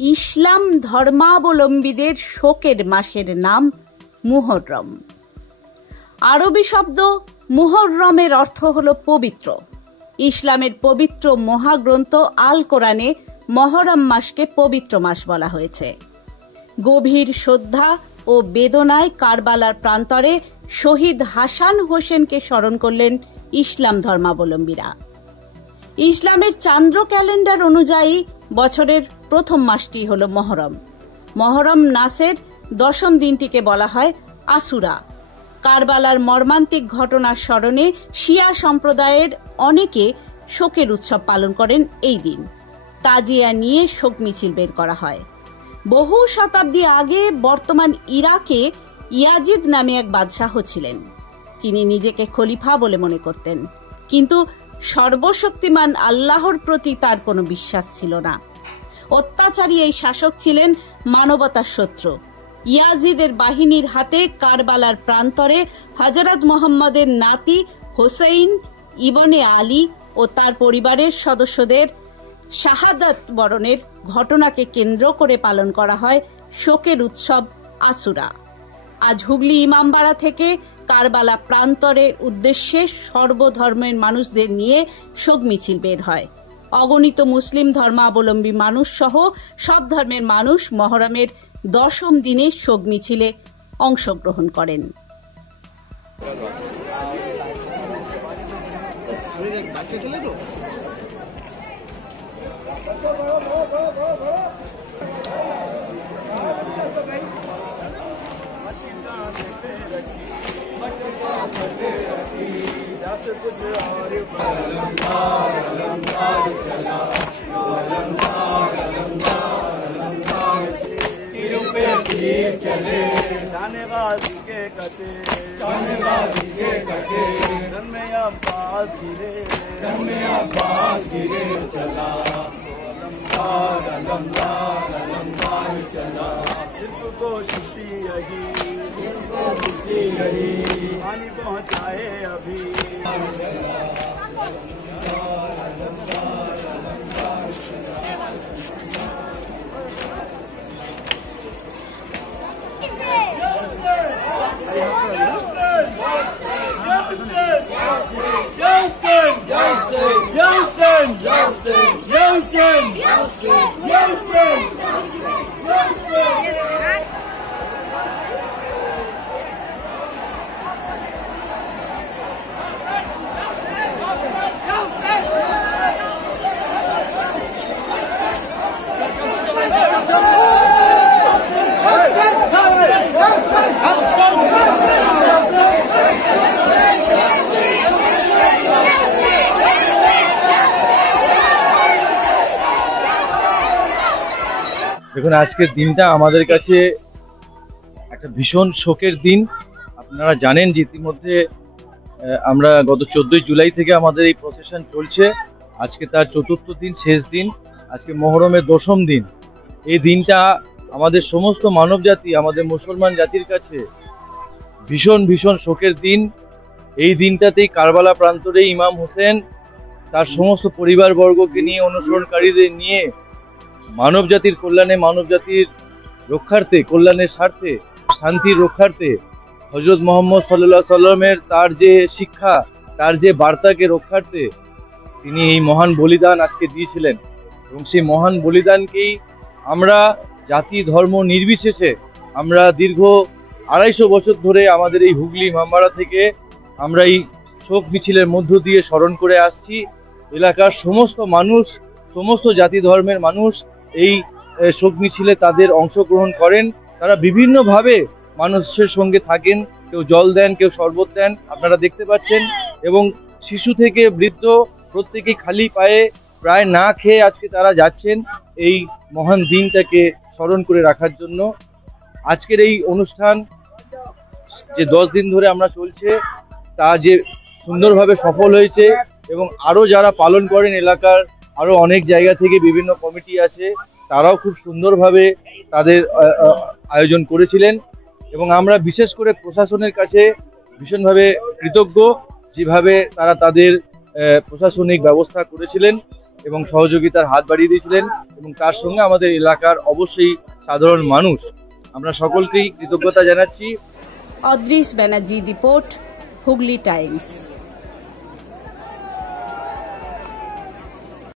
ইসলাম ধর্মাবলম্বীদের শোকের মাসের নাম মুহররম। আরবি শব্দ মুহররমের অর্থ হল পবিত্র। ইসলামের পবিত্র মহাগ্রন্থ আল কোরআনে মহরম মাসকে পবিত্র মাস বলা হয়েছে। গভীর শ্রদ্ধা ও বেদনায় কারবালার প্রান্তরে শহীদ হাসান হোসেনকে স্মরণ করলেন ইসলাম ধর্মাবলম্বীরা। ইসলামের চান্দ্র ক্যালেন্ডার অনুযায়ী বছরের প্রথম মাসটি হল মহরম। মহরম মাসের দশম দিনটিকে বলা হয় আশুরা। কারবালার মর্মান্তিক ঘটনার স্মরণে শিয়া সম্প্রদায়ের অনেকে শোকের উৎসব পালন করেন এই দিন। তাজিয়া নিয়ে শোক মিছিল বের করা হয়। বহু শতাব্দী আগে বর্তমান ইরাকে ইয়াজিদ নামে এক বাদশাহ ছিলেন। তিনি নিজেকে খলিফা বলে মনে করতেন, কিন্তু সর্বশক্তিমান আল্লাহর প্রতি তার কোনো বিশ্বাস ছিল না। অত্যাচারী এই শাসক ছিলেন মানবতার শত্রু। ইয়াজিদের বাহিনীর হাতে কারবালার প্রান্তরে হযরত মুহাম্মদের নাতি হোসেইন ইবনে আলী ও তার পরিবারের সদস্যদের শাহাদাত বরণের ঘটনাকে কেন্দ্র করে পালন করা হয় শোকের উৎসব আশুরা। আজ হুগলি ইমামবাড়া থেকে কারবালা প্রান্তরের উদ্দেশ্যে সর্বধর্মের মানুষদের নিয়ে শোক মিছিল বের হয়। অগণিত মুসলিম ধর্মাবলম্বী মানুষ সহ সব ধর্মের মানুষ মহরমের দশম দিনে শোক মিছিলে অংশগ্রহণ করেন। जानेबाजी के कटे घर में अब्बास गिरे चला अलमदार चला सिर्फ कोशिश यही पानी पहुँचाए अभी। দেখুন, আজকের দিনটা আমাদের কাছে একটা ভীষণ শোকের দিন। আপনারা জানেন যে ইতিমধ্যে আমরা গত 14 জুলাই থেকে আমাদের এই প্রসেশন চলছে। আজকে তার চতুর্থ দিন, শেষ দিন। আজকে মহরমের দশম দিন। এই দিনটা আমাদের সমস্ত মানব জাতি, আমাদের মুসলমান জাতির কাছে ভীষণ ভীষণ শোকের দিন। এই দিনটাতেই কারবালা প্রান্তরে ইমাম হোসেন তার সমস্ত পরিবারবর্গকে নিয়ে, অনুসরণকারীদের নিয়ে মানব জাতির কল্যাণে, মানব জাতির রক্ষার্থে, কল্যাণের স্বার্থে, শান্তির রক্ষার্থে হযরত মুহাম্মদ সাল্লাল্লাহু আলাইহি সাল্লামের তার যে শিক্ষা, তার যে বার্তাকে রক্ষার্থে তিনি এই মহান বলিদান আজকে দিয়েছিলেন। এবং সেই মহান বলিদানকেই আমরা জাতি ধর্ম নির্বিশেষে আমরা দীর্ঘ 250 বছর ধরে আমাদের এই হুগলি ইমামবাড়া থেকে আমরা এই শোক মিছিলের মধ্য দিয়ে স্মরণ করে আসছি। এলাকার সমস্ত মানুষ, সমস্ত জাতি ধর্মের মানুষ এই শোক মিছিলে তাদের অংশগ্রহণ করেন। তারা বিভিন্নভাবে মানুষের সঙ্গে থাকেন, কেউ জল দেন, কেউ শরবত দেন, আপনারা দেখতে পাচ্ছেন। এবং শিশু থেকে বৃদ্ধ প্রত্যেকেই খালি পায়ে, প্রায় না খেয়ে আজকে তারা যাচ্ছেন এই মহান দিনটাকে স্মরণ করে রাখার জন্য। আজকের এই অনুষ্ঠান যে 10 দিন ধরে আমরা চলছে, তা যে সুন্দরভাবে সফল হয়েছে। এবং আরো যারা পালন করেন, এলাকার আরো অনেক জায়গা থেকে বিভিন্ন কমিটি আছে, তারাও খুব সুন্দরভাবে তাদের আয়োজন করেছিলেন। এবং আমরা বিশেষ করে প্রশাসনের কাছে ভীষণভাবে কৃতজ্ঞ, যেভাবে তারা তাদের প্রশাসনিক ব্যবস্থা করেছিলেন। এবং সহযোগিতার হাত বাড়িয়ে দিয়েছিলেন, এবং তার সঙ্গে আমাদের এলাকার অবশ্যই সাধারণ মানুষ, আমরা সকলকেই কৃতজ্ঞতা জানাচ্ছি। অদৃশ ব্যানার্জি রিপোর্ট, হুগলি টাইমস।